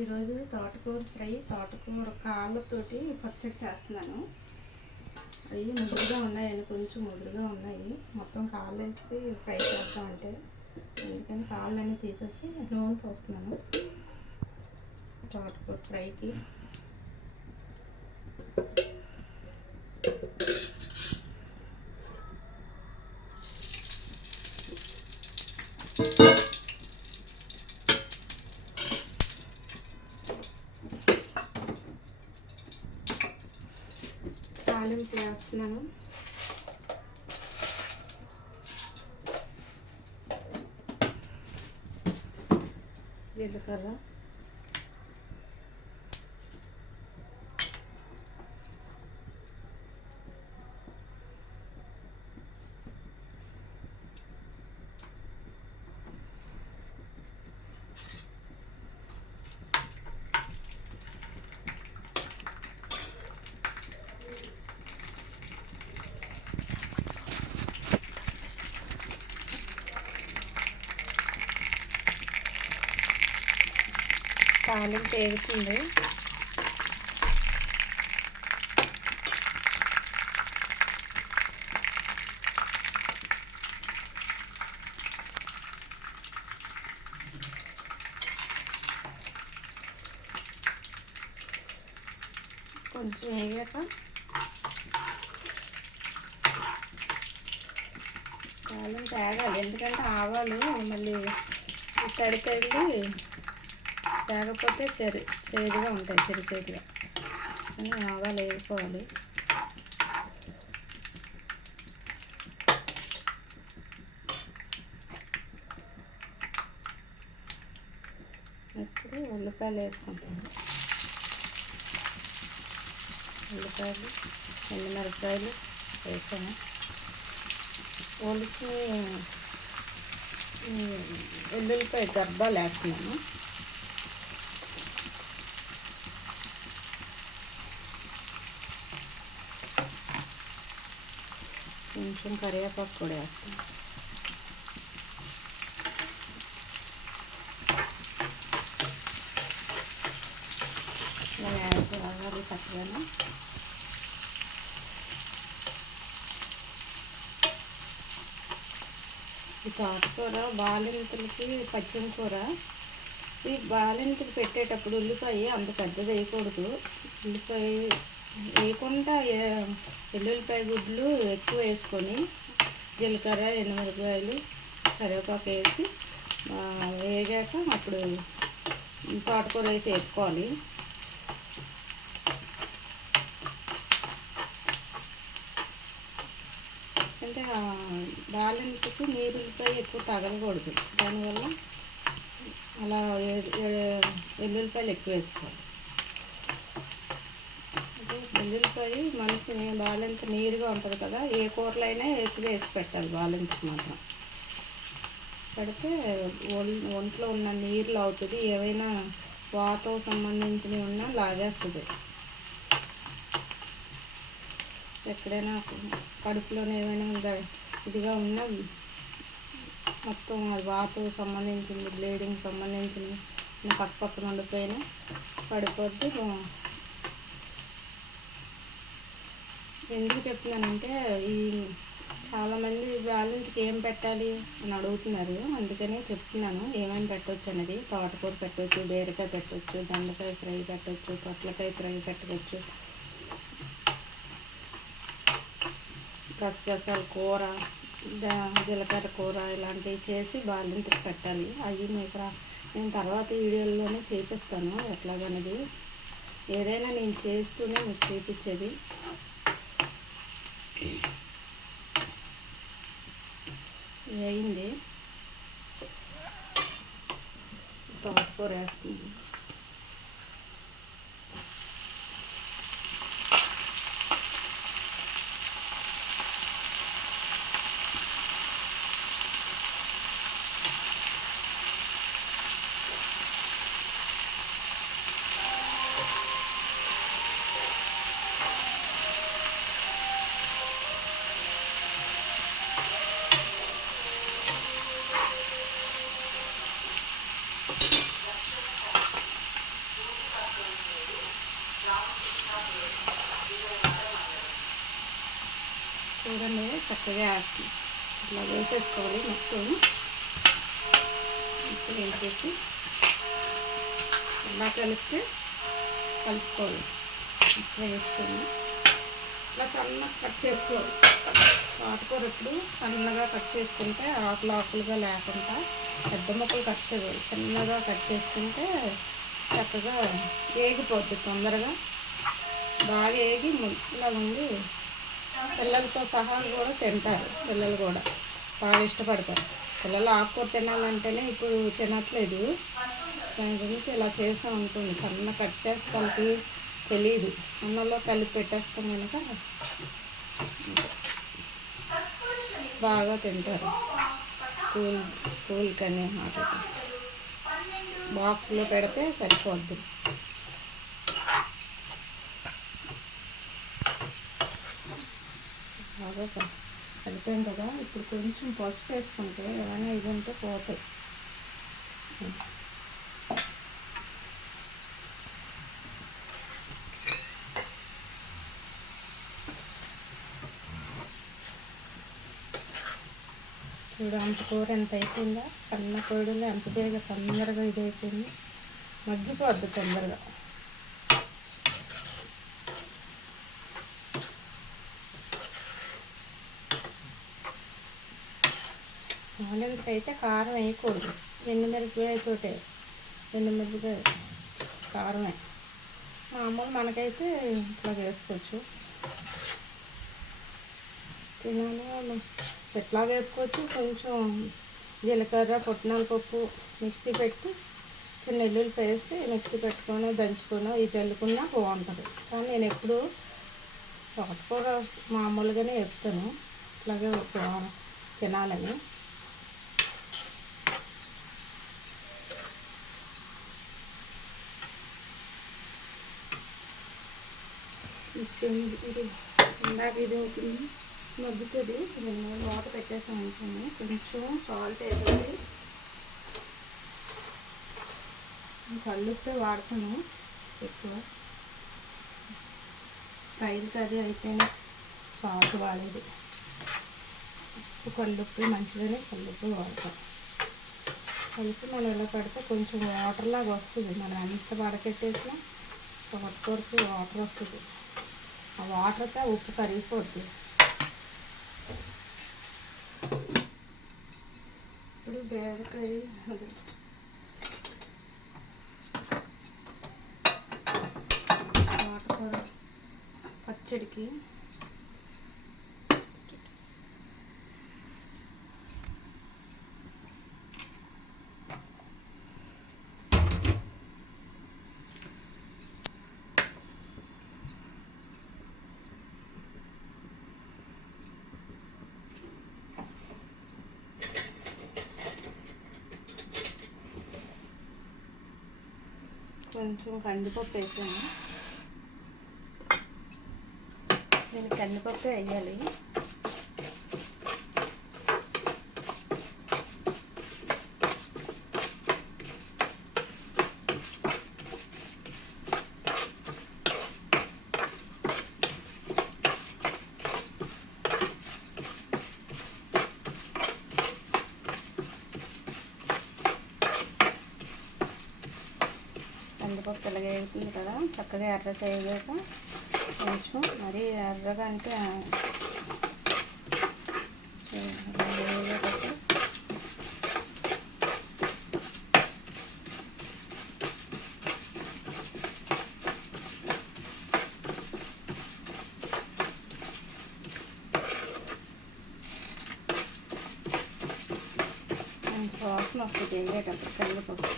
ఈరోజు తోటకూర ఫ్రై, తోటకూర కాళ్ళతోటి పచ్చడి చేస్తున్నాను. అవి ముదురుగా ఉన్నాయని, కొంచెం ముదురుగా ఉన్నాయి. మొత్తం కాళ్ళు వేసి ఫ్రై చేద్దామంటే అందుకని కాళ్ళన్నీ తీసేసి నూనె పోస్తున్నాను తోటకూర ఫ్రైకి. తాలింపు వేస్తున్నాను. జీలకర్ర, తాలింపు వేగుతుంది. కొంచెం వేగాక తాలింపు వేగాలి, ఎందుకంటే ఆవాలు మళ్ళీ తడికెళ్ళి తేగపోతే చేదుగా ఉంటాయి, చేదుగా. కానీ ఆవాలు వేసుకోవాలి. ఇప్పుడు ఉల్లిపాయలు వేసుకుంటాను. ఉల్లిపాయలు, ఎండుమిరపకాయలు వేసాను. ఒలిసి వెల్లుల్లిపాయ గర్భాలు వేస్తున్నాను. కొంచెం కరివేపాకు కూడా వేస్తాను. వేగాలి చక్కగా. ఈ తోటకూర బాలింతలకి పచ్చిమ కూర. ఈ బాలింతలు పెట్టేటప్పుడు ఉల్లిపాయ అంత పెద్దది వేయకూడదు. ఉల్లిపాయ వేయకుండా వెల్లుల్లిపాయ గుడ్లు ఎక్కువ వేసుకొని జీలకర్ర, ఎండుమిరపకాయలు, కరివేపాకు వేసి వేగాక అప్పుడు తోటకూర వేసి వేసుకోవాలి. అంటే బాలింతకు నీరుల్లిపాయ ఎక్కువ తగలకూడదు, దానివల్ల అలా వెల్లుల్లిపాయలు ఎక్కువ వేసుకోవాలి. వెల్లుల్లిపాయ మనసుని బాలింత నీరుగా ఉంటుంది కదా, ఏ కూరలో అయినా ఎక్కువ వేసి పెట్టాలి. బాలింతకు మాత్రం పెడితే ఒంట్లో ఉన్న నీళ్ళు అవుతుంది, ఏవైనా వాతం సంబంధించినవి ఉన్నా లాగేస్తుంది. ఎక్కడైనా కడుపులోనే ఏమైనా ఇదిగా ఉన్నా మొత్తం వాతం సంబంధించింది, బ్లీడింగ్ సంబంధించింది పక్కన ఉండిపోయినా పడిపోద్ది. ఎందుకు చెప్తున్నానంటే ఈ చాలామంది బాలింతకి ఏం పెట్టాలి అని అడుగుతున్నారు, అందుకనే చెప్తున్నాను ఏమేమి పెట్టవచ్చు అనేది. తోటకూర పెట్టవచ్చు, బీరకాయ పెట్టవచ్చు, దొండకాయ ఫ్రై పెట్టవచ్చు, పొట్లకాయ ఫ్రై పెట్టవచ్చు, గసగసాల కూర, జీలకర్ర కూర ఇలాంటివి చేసి బాలింతకి పెట్టాలి. అవి మీకు నేను తర్వాత వీడియోలోనే చేపిస్తాను ఎట్లాగనేది. ఏదైనా నేను చేస్తూనే మీకు చేపించేది. వేయింది, తోటకూర వేస్తుంది. చూడండి చక్కగా ఇట్లా వేసేసుకోవాలి మొత్తం వేసేసి ఇలా కలుపుకోవాలి. ఇట్లా వేసుకొని ఇట్లా సన్నగా కట్ చేసుకోవాలి. తోటకూర ఎప్పుడు సన్నగా కట్ చేసుకుంటే ఆకులుగా లేకుండా పెద్ద ముక్కలు కట్ చేయాలి. చిన్నగా కట్ చేసుకుంటే చక్కగా వేగిపోద్ది తొందరగా, బాగా వేగి ఇలా ఉంది. పిల్లలతో సహా కూడా తింటారు. పిల్లలు కూడా బాగా ఇష్టపడతారు. పిల్లలు ఆకుకూర తినాలంటేనే ఇప్పుడు తినట్లేదు. దాని గురించి ఇలా చేస్తూ ఉంటుంది. సన్న కట్ చేస్తే వాళ్ళకి తెలియదు, అన్నంలో కలిపి పెట్టేస్తాం కనుక బాగా తింటారు. స్కూల్కి అని వాటికి బాక్స్లో పెడితే సరిపోద్ది. బాగా కలిపాం కదా, ఇప్పుడు కొంచెం పసుపు వేసుకుంటే ఏమైనా ఇది ఉంటే పోతాయి. చూడు అంత కూర ఎంత అయిపోయిందా, సన్న కోడిలో ఎంత బేగా తొందరగా ఇది అయిపోయింది, మగ్గిపోద్ది తొందరగా. ఆనియన్స్ అయితే కారం వేయకూడదు, ఎండుమిరపకాయతోటే, ఎండుమిరపకాయ కారమే. మామూలు మనకైతే ఇట్లా చేసుకోవచ్చు. తినాలి ఎట్లా వేపుకోవచ్చు. కొంచెం జీలకర్ర పుట్నాల పప్పు మిక్సీ పెట్టి చిన్న ఎల్లుల్లి వేసి మిక్సీ పెట్టుకొని దంచుకొని ఇది చల్లుకున్నా బాగుంటుంది. కానీ నేను ఎప్పుడు తోటకూర మామూలుగానే వేపుతాను, ఇట్లాగే తినాలని. మిక్సీ ఇది ఇందాక ఇది అవుతుంది, మగ్గుతుంది. నేను వాటర్ పెట్టేసాను అనుకుని కొంచెం సాల్ట్ వేసేది, కల్లుప్పే వాడతాను ఎక్కువ. ఫ్రైకి అది అయితేనే సాల్ట్ వాడేది. కల్లుప్పు మంచిదని కల్లుప్పు వాడతాం. కలిపి మనం ఇలా పెడితే కొంచెం వాటర్ లాగా వస్తుంది. మనం ఎంత వడకెట్టేసినా తోటకూరకి వాటర్ వస్తుంది. ఆ వాటర్తో ఉప్పు కరిగిపోద్ది. ఇప్పుడు బీరకాయ తోటకూర పచ్చడికి కొంచెం కందిపప్పు వేసాను. నేను కందిపప్పు వేయాలి. కందిపప్పు ఇలాగ వేగుతుంది కదా, చక్కగా ఎర్ర చేయగాక కొంచెం మరీ ఎర్రగా అంటే వాసన వస్తుంది వేగేటప్పుడు కందిపప్పు.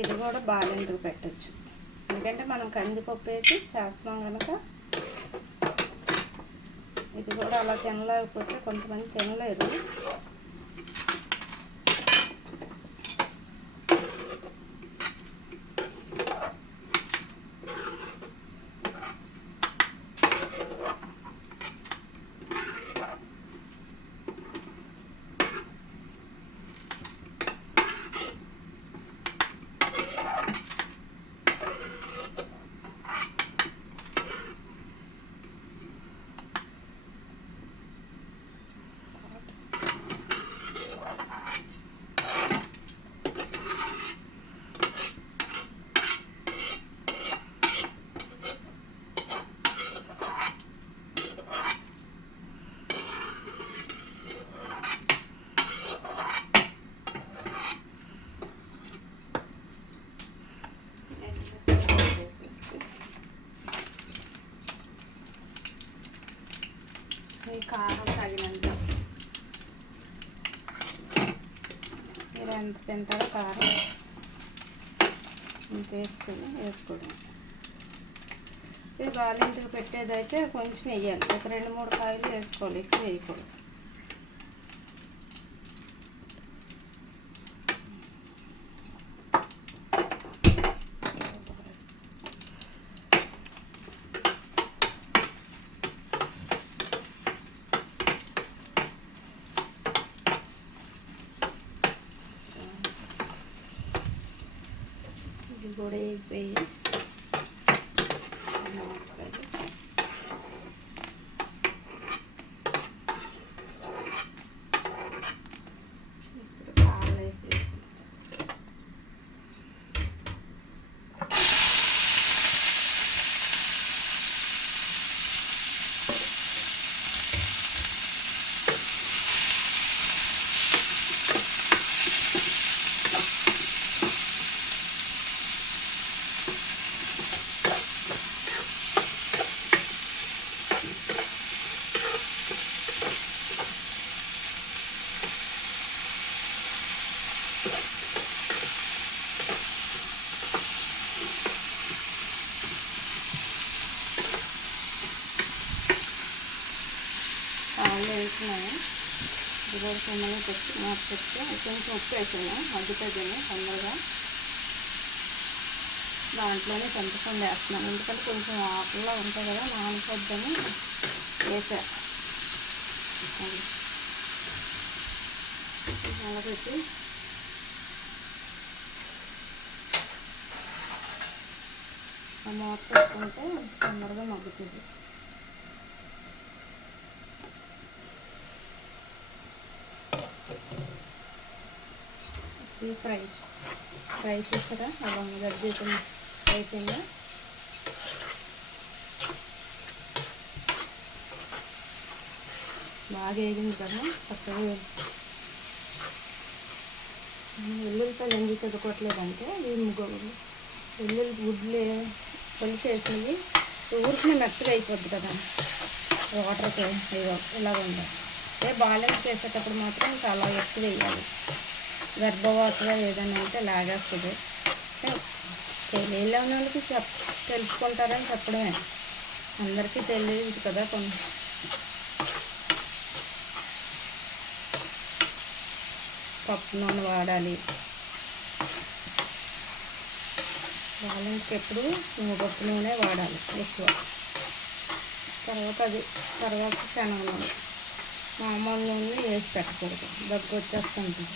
ఇది కూడా బాలింతకు పెట్టచ్చు, ఎందుకంటే మనం కందిపప్పు వేసి చేస్తున్నాం కనుక. ఇది కూడా అలా తినలేకపోతే కొంతమంది తినలేరు. ఈ కారం తగినంత, మీరు ఎంత తింటారో కారం ఇంత వేసుకోవడం. ఇది బాలింటికి పెట్టేదైతే కొంచెం వేయాలి, ఒక 2-3 కాయలు వేసుకోవాలి, ఎక్కువ వేయకూడదు. ఇది కూడా వేయి. ఆయిల్ వేసినాను, ఇది సిమ్మని పెట్టి కొంచెం ఉప్పు వేసాను, మగ్గుతుందని తొందరగా. దాంట్లోనే చింతపండు వేస్తున్నాను, ఎందుకంటే కొంచెం ఆకుల్లో ఉంటాయి కదా, నానిపోద్దని వేసా. అలా పెట్టి ఆ మూత పెట్టుకుంటే తొందరగా మగ్గుతుంది. ఫ్రై చేస్తారా అలా గడ్డి అయిపోయిందా. బాగా వేగింది కదా, చక్కగా. వెల్లుల్లిపాయలు ఎందుకు చదువుకోవట్లేదంటే వెల్లుల్లి గుడ్లు పొలిసేసినవి ఊరికి మెత్తగా అయిపోద్ది కదా వాటర్కి, ఇలాగ ఉండాలి. బాలెన్స్ చేసేటప్పుడు మాత్రం చాలా ఎక్కువ వేయాలి, గర్భవతిగా ఏదైనా ఉంటే లాగేస్తుంది. తెలియలేని వాళ్ళకి తెలుసుకుంటారని చెప్పడమే, అందరికీ తెలియదు కదా. కొన్ని పప్పు నూనె వాడాలి, బాలెన్స్కి ఎప్పుడు పప్పు నూనె వాడాలి ఎక్కువ. తర్వాత శనగ నూనె, మామూలు నూనె వేసి పెట్టకూడదు, దగ్గు వచ్చేస్తుంటుంది.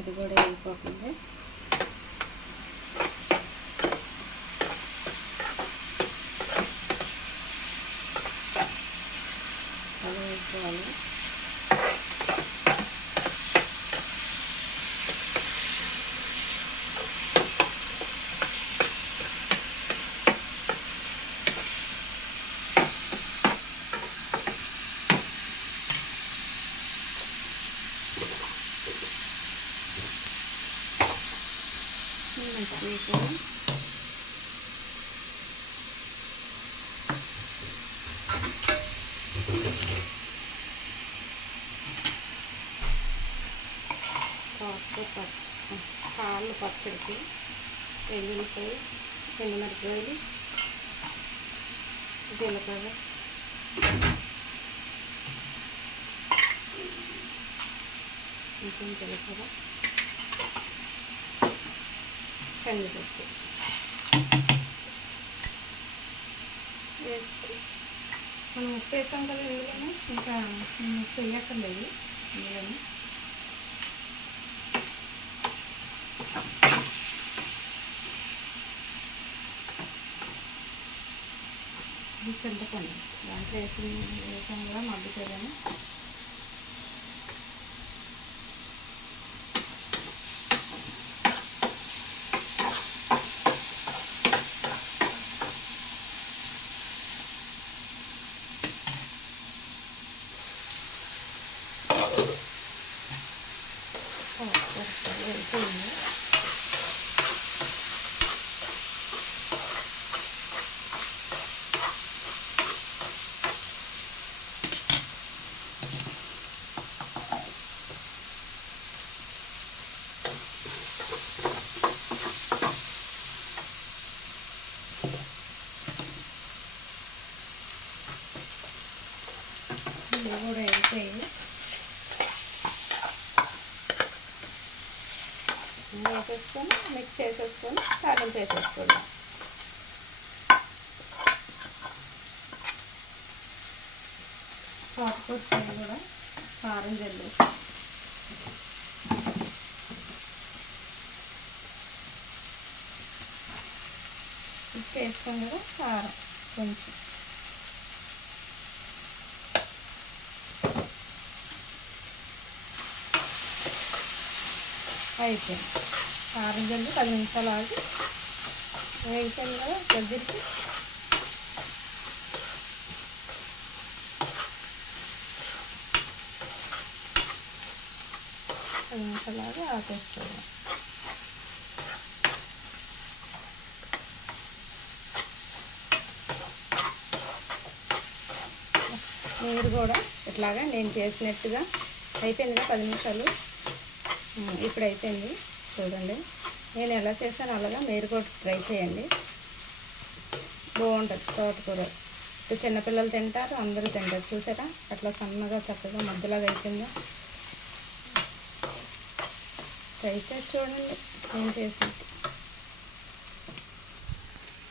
ఇది కూడా అయిపోతుంది. అలా వేసుకోవాలి. పాలు పచ్చడికి వెల్లుల్లిపాయ, ఎండుమిరపకాయలు, జీలకర్ర, కొంచెం జీలకర్ర, కందిపప్పు వేసి మనం ఉప్పు వేసాం కదా ఇందులోనే, ఇంకా ఉప్పు వేయక్కర్లేదు ఇందులోనే. ఇది చింతపండు దాంట్లో వేసాం కూడా మగ్గుతుందని. అయిపోయింది. ఇది కూడా అయిపోయింది. వేసేసుకొని మిక్స్ చేసేసుకొని తాలింపు వేసేసుకుందాం. తోటకూర పైన కూడా కారం జల్లేసి వేసుకొని కూడా కారం కొంచెం అయిపోయింది. కారం జల్లి 10 నిమిషాలు ఆగి వేగిపోయింది కదా దగ్గరికి. నిమిషాలు ఆపేసుకోవాలి. మీరు కూడా ఇట్లాగా నేను చేసినట్టుగా అయిపోయింది కదా 10 నిమిషాలు. ఇప్పుడు అయిపోయింది చూడండి. నేను ఎలా చేశాను అలాగా మీరు కూడా ట్రై చేయండి. బాగుంటుంది తోటకూర. ఇప్పుడు చిన్నపిల్లలు తింటారు, అందరూ తింటారు. చూసారా అట్లా సన్నగా చక్కగా మధ్యలాగా అయిపోయిందా? ట్రై చేసి చూడండి నేను చేసి.